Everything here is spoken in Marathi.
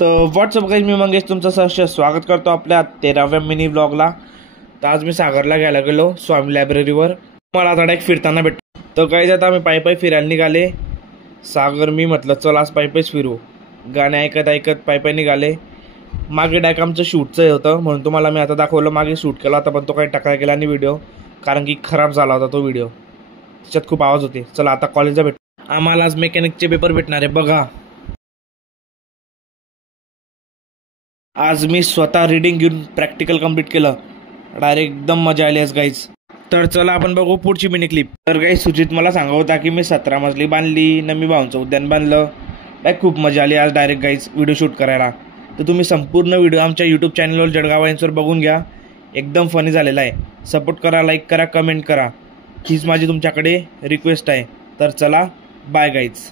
तर व्हॉट्सअप गाईज, मी मंगेश तुमचं सहर्ष स्वागत करतो आपल्या 13व्या मिनी व्लॉगला. तर आज मी सागरला घ्यायला गेलो स्वामी लायब्ररीवर. मला आता एक फिरताना भेटतो. तर गाईज आता आम्ही पायी फिरायला निघाले. सागर मी म्हटलं चल आज पायीच फिरू. गाणे ऐकत ऐकत पायी निघाले. मागे डायक आमचं शूटचं होतं म्हणून तुम्हाला मी आता दाखवलं. मागे शूट केला होता पण तो काही टाकायला गेला नाही व्हिडिओ, कारण की खराब झाला होता तो व्हिडिओ. त्याच्यात खूप आवाज होते. चला आता कॉलेजला भेट. आम्हाला आज मेकॅनिकचे पेपर भेटणार आहे बघा. आज मी स्वतः रीडिंग घेऊन प्रॅक्टिकल कंप्लीट केलं. डायरेक्ट एकदम मजा आली आज गाईज. तर चला आपण बघू पुढची मिनी क्लिप. तर गाईज सुजित मला सांगत होता की मी 17 मजली बांधली न मी भाऊंचं उद्यान बांधलं. खूप मजा आली आज डायरेक्ट गाईज व्हिडिओ शूट करायला. तर तुम्ही संपूर्ण व्हिडिओ आमच्या यूट्यूब चॅनलवर जळगाव वाईन्सवर बघून घ्या. एकदम फनी झालेला आहे. सपोर्ट करा, लाईक करा, कमेंट करा. हीच माझी तुमच्याकडे रिक्वेस्ट आहे. तर चला बाय गाईज.